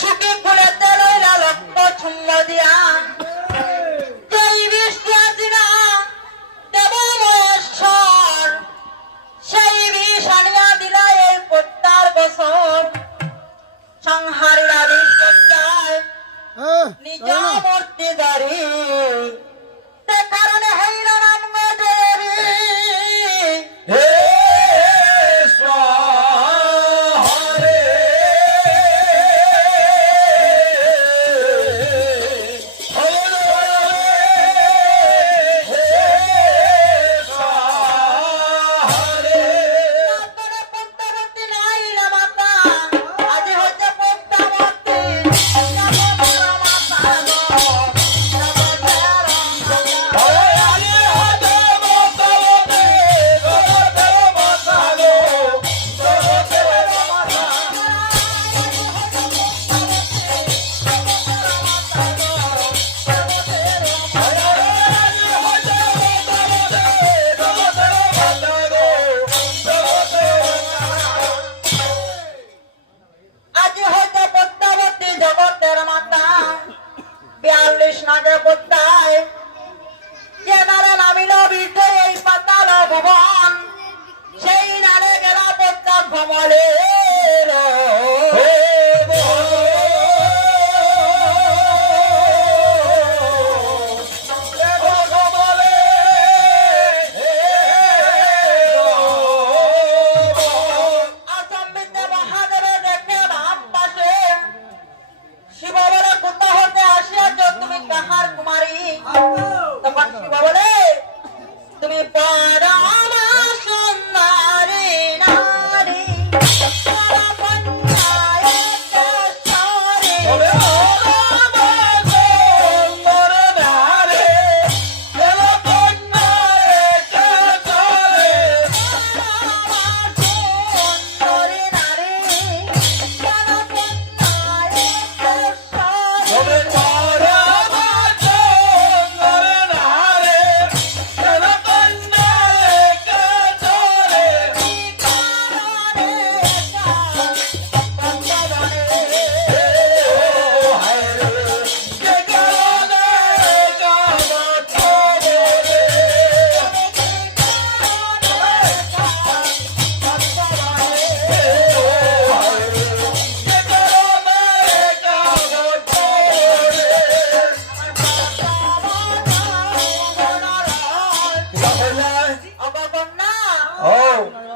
সুখী কুলেতে রইলা লক্ষ ছুম্ব দিয়া বিয়াল্লিশ নাগে পদ্মায় যে নারে নামিল বীর্য এই পাতাল ভুবন, সেই নারে গেল পদ্মা ভ্রমণে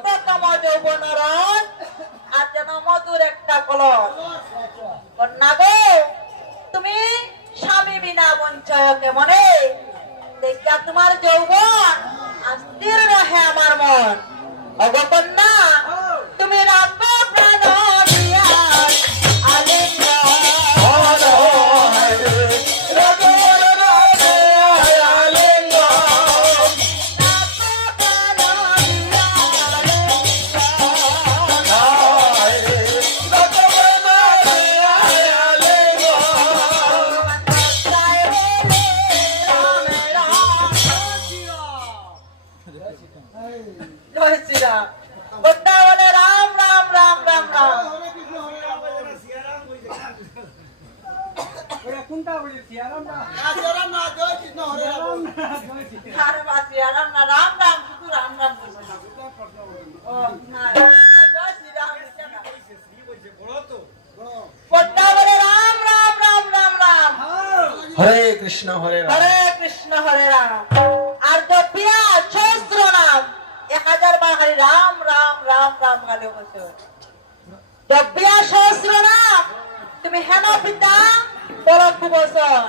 প্রথম আর যেন মধুর একটা কলস। কন্যা গো তুমি স্বামী বিনা বঞ্চয় মনে দেখিয়া তোমার যৌবন হরে কৃষ্ণ, হরে রাম। কৃষ্ণ, হরে রাম। আর জপিয়া সহস্র নাম। এক হাজার বার খালি রাম রাম রাম রাম গালে বসে জপিয়া সহস্র নাম, তুমি হেন পিতা? বড় কুবচন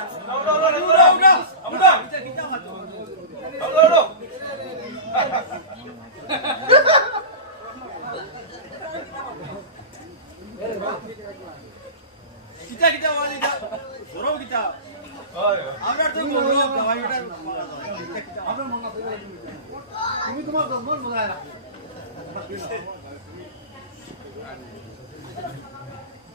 কিটা কিটা বলি দা সরব কিটা আমরা তো বলবো ভাই ওটা আমরা মঙ্গা তুমি তোমার মন মনে হয় না